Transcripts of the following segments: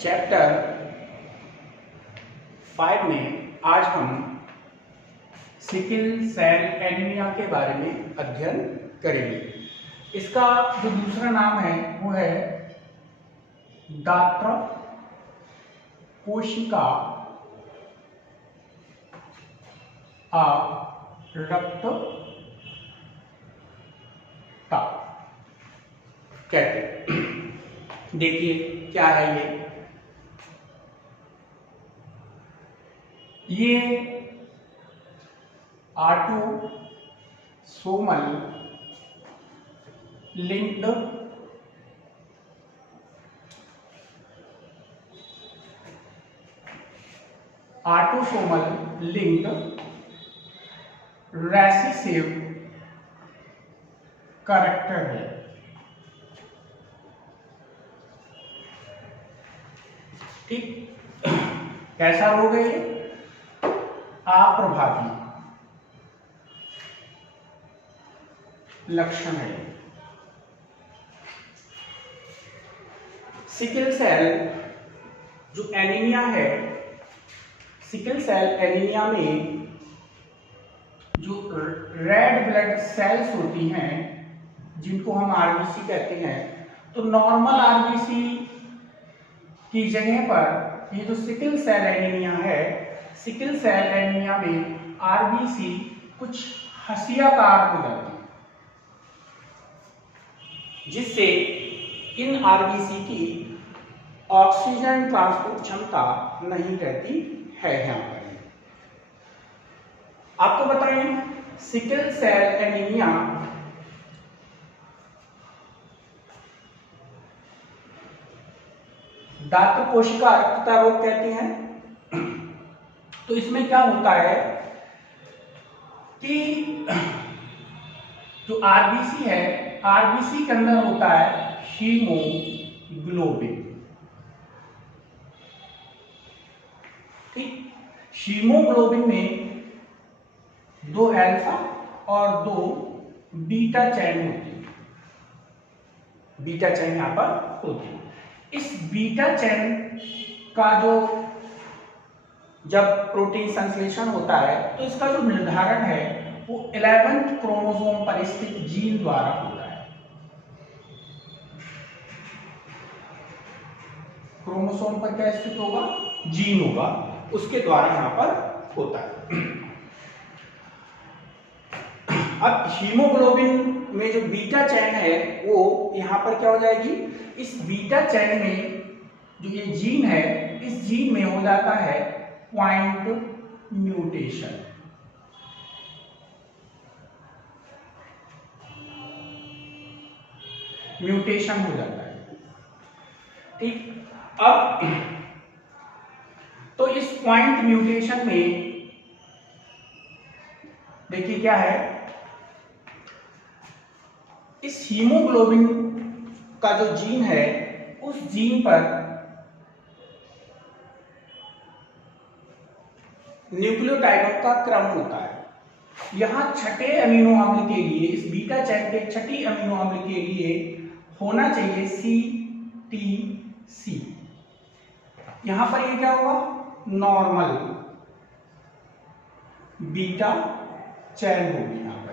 Chapter 5 में आज हम सिकल सेल एनीमिया के बारे में अध्ययन करेंगे। इसका जो दूसरा नाम है वो है दात्र कोशिका अरक्तता कहते हैं। देखिए क्या है ये ऑटोसोमल लिंक्ड रेसेसिव कैरेक्टर है। ठीक, कैसा रोग है ये? अप्रभावी लक्षण है। सिकल सेल जो एनीमिया है, सिकल सेल एनीमिया में जो रेड ब्लड सेल्स होती हैं जिनको हम आरबीसी कहते हैं, तो नॉर्मल आरबीसी की जगह पर ये जो सिकल सेल एनीमिया है, सिकल सेल एनीमिया में आरबीसी कुछ हसियाकार हो जाती है, जिससे इन आरबीसी की ऑक्सीजन ट्रांसपोर्ट क्षमता नहीं रहती है। यहाँ पर आपको बताएं, सिकल सेल एनीमिया दात्र कोशिका अरक्तता रोग कहते हैं। तो इसमें क्या होता है कि जो आरबीसी है, आरबीसी के अंदर होता है हीमोग्लोबिन। ठीक, हीमोग्लोबिन में 2 अल्फा और 2 बीटा चैन होती है। बीटा चैन यहां पर होती है। इस बीटा चैन का जो जब प्रोटीन संश्लेषण होता है तो इसका जो निर्धारण है वो 11वें क्रोमोसोम पर स्थित जीन द्वारा होता है। क्रोमोसोम पर क्या स्थित होगा? जीन होगा, उसके द्वारा यहां पर होता है। अब हीमोग्लोबिन में जो बीटा चैन है वो यहां पर क्या हो जाएगी? इस बीटा चैन में जो ये जीन है, इस जीन में हो जाता है पॉइंट म्यूटेशन। म्यूटेशन हो जाता है। ठीक, अब तो इस पॉइंट म्यूटेशन में देखिए क्या है, इस हीमोग्लोबिन का जो जीन है उस जीन पर न्यूक्लियोटाइडों का क्रम होता है। यहां छठे अमीनो अम्ल के लिए, इस बीटा चैन के छठी अमीनो अम्ल के लिए होना चाहिए CTC। यहां पर ये क्या होगा? नॉर्मल बीटा चैन होगी। यहां पर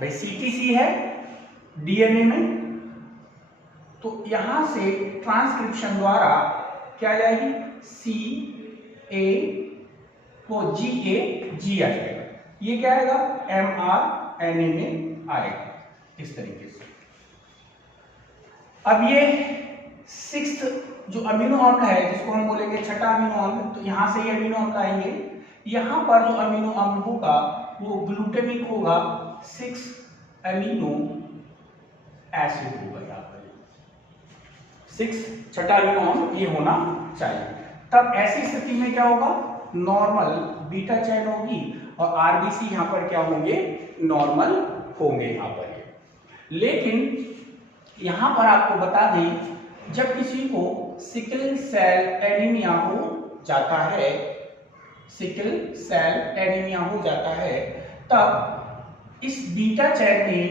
भाई CTC है डीएनए में, तो यहां से ट्रांसक्रिप्शन द्वारा क्या जाएगी? CA को GA आ जाएगा। ये क्या आएगा? mRNA में आएगा इस तरीके से। अब ये 6th जो अमीनो अम्ल है जिसको हम बोलेंगे छठा अमीनो अम्ल, तो यहां से ये अमीनो अम्ल आएंगे। यहां पर जो अमीनो अम्ल होगा वो ग्लूटामिक होगा, 6 अमीनो एसिड होगा। यहाँ पर 6 छठा अमीनो अम्ल ये होना चाहिए। तब ऐसी स्थिति में क्या होगा? नॉर्मल बीटा चैन होगी और आरबीसी यहां पर क्या होंगे? नॉर्मल होंगे यहां पर। लेकिन यहां पर आपको बता दें, जब किसी को सिकल सेल एनीमिया हो जाता है, सिकल सेल एनीमिया हो जाता है, तब इस बीटा चैन में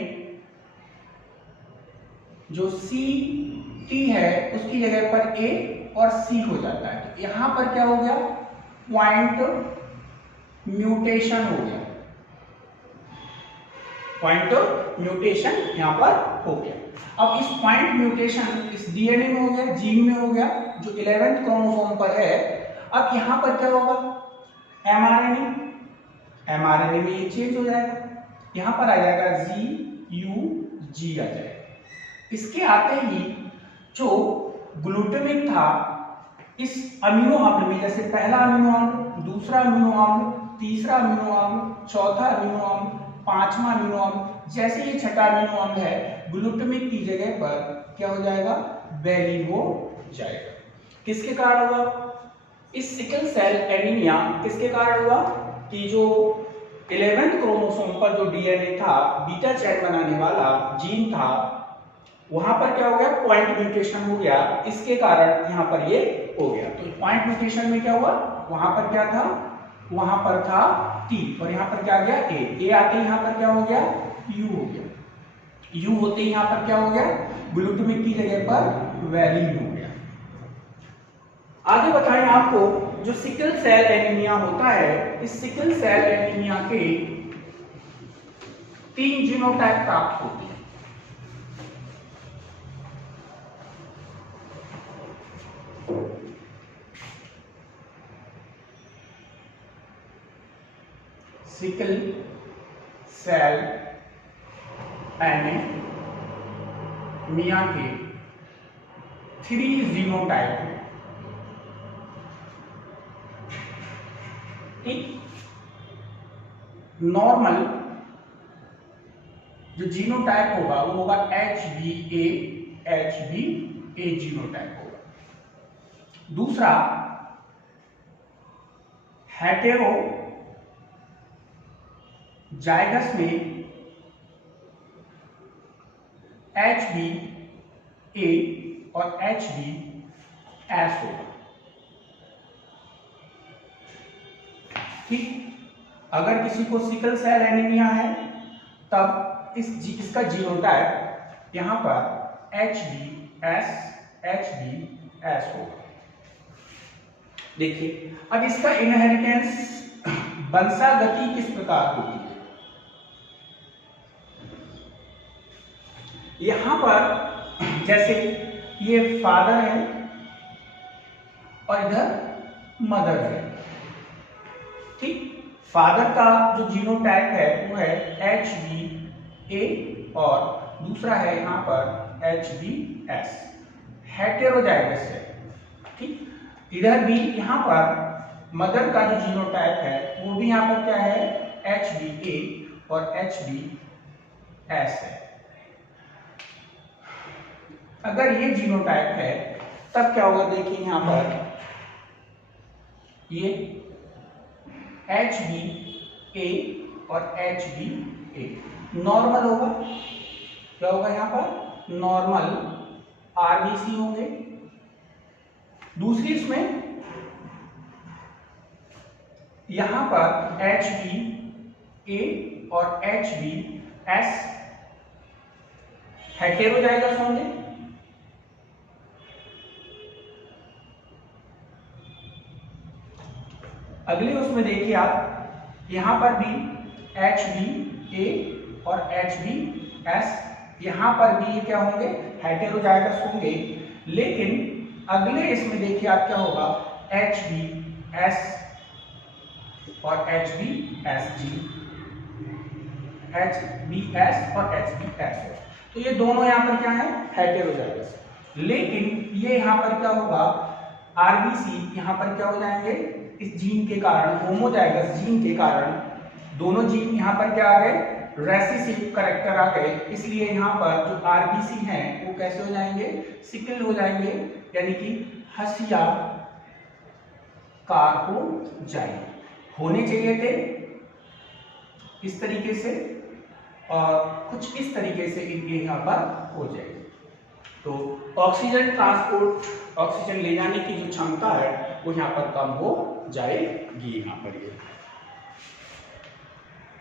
जो CTC टी है उसकी जगह पर ए और सी हो जाता है। तो यहां पर क्या हो गया, पॉइंट म्यूटेशन हो गया, पॉइंट म्यूटेशन यहां पर हो गया। अब इस पॉइंट म्यूटेशन इस डीएनए में हो गया, जीन में हो गया जो 11वें क्रोमोसोम पर है। अब यहां पर क्या होगा, एमआरएनए, एमआरएनए में ये चेंज हो जाएगा, यहां पर आ जाएगा जी आ जाएगा। इसके आते ही जो ग्लूटामिक था इस अमीनो अम्ल में, जैसे पहला अमीनो अम्ल, दूसरा अमीनो अम्ल, तीसरा अमीनो अम्ल, चौथा अमीनो अम्ल, पांचवा अमीनो अम्ल, जैसे ये छठा अमीनो अम्ल है ग्लूटामिक की जगह पर क्या हो जाएगा, वैलिन हो जाएगा। किसके कारण हुआ, इस सिकल सेल एनीमिया किसके कारण हुआ कि जो 11वें क्रोमोसोम पर जो डीएनए था, बीटा चैन बनाने वाला जीन था, वहां पर क्या हो गया, पॉइंट म्यूटेशन हो गया, इसके कारण यहां पर ये हो गया। तो पॉइंट म्यूटेशन में क्या हुआ, वहां पर क्या था, वहां पर था टी और यहां पर क्या आ गया ए आते ही यहां पर क्या हो गया, यू हो गया, यू होते ही यहां पर क्या हो गया, ग्लूटामिक की जगह पर वैलिन हो गया। आगे बताएं आपको, जो सिकल सेल एनीमिया होता है, इस सिकल सेल एनीमिया के 3 जीनोटाइप प्राप्त होते हैं। सिकल सेल एनीमिया के 3 जीनोटाइप हैं। नॉर्मल जो जीनोटाइप होगा वो होगा HbA जीनोटाइप होगा। दूसरा हेटेरो जाइगस में HbA और HbS होगा। ठीक, अगर किसी को सिकल सेल एनीमिया है तब इसका जीनोटाइप यहां पर HbS होगा। देखिए अब इसका इनहेरिटेंस वंशागति किस प्रकार होती है। यहां पर जैसे ये फादर है और इधर मदर है, ठीक, फादर का जो जीनोटाइप है वो है HbA और दूसरा है यहां पर HbS, हेटेरोजाइगस है। ठीक, इधर भी यहां पर मदर का जो जीनोटाइप है वो भी यहां पर क्या है, HbA और HbS है। अगर ये जीनोटाइप है तब क्या होगा, देखिए यहां पर ये HbA और HbA नॉर्मल होगा, क्या होगा यहां पर, नॉर्मल RBC होंगे। दूसरी इसमें यहां पर HbA और HbS हेटेरोजाइगस होंगे। अगली उसमें देखिए आप, यहां पर भी HbA और HbS, यहां पर भी क्या होंगे, हेटेरोजाइगस होंगे। लेकिन अगले इसमें देखिए आप क्या होगा, HbS और HbSG, HbS और HbS। तो ये दोनों यहां पर क्या है, हेटेरोजाइगस। लेकिन ये यहां पर क्या होगा, RBC यहां पर क्या हो जाएंगे, इस जीन के कारण, होमोजाइगस जीन के कारण दोनों जीन यहां पर क्या आ गए, रेसेसिव कैरेक्टर आ गए, इसलिए यहां पर जो RBC हैं वो कैसे हो जाएंगे, सिकल हो जाएंगे, यानी कि हसिया कार हो जाएंगे। होने चाहिए थे इस तरीके से और कुछ इस तरीके से इनके यहां पर हो जाएगी। तो ऑक्सीजन ट्रांसपोर्ट, ऑक्सीजन ले जाने की जो क्षमता है वो यहाँ पर कम हो जाएगी यहाँ पर ये।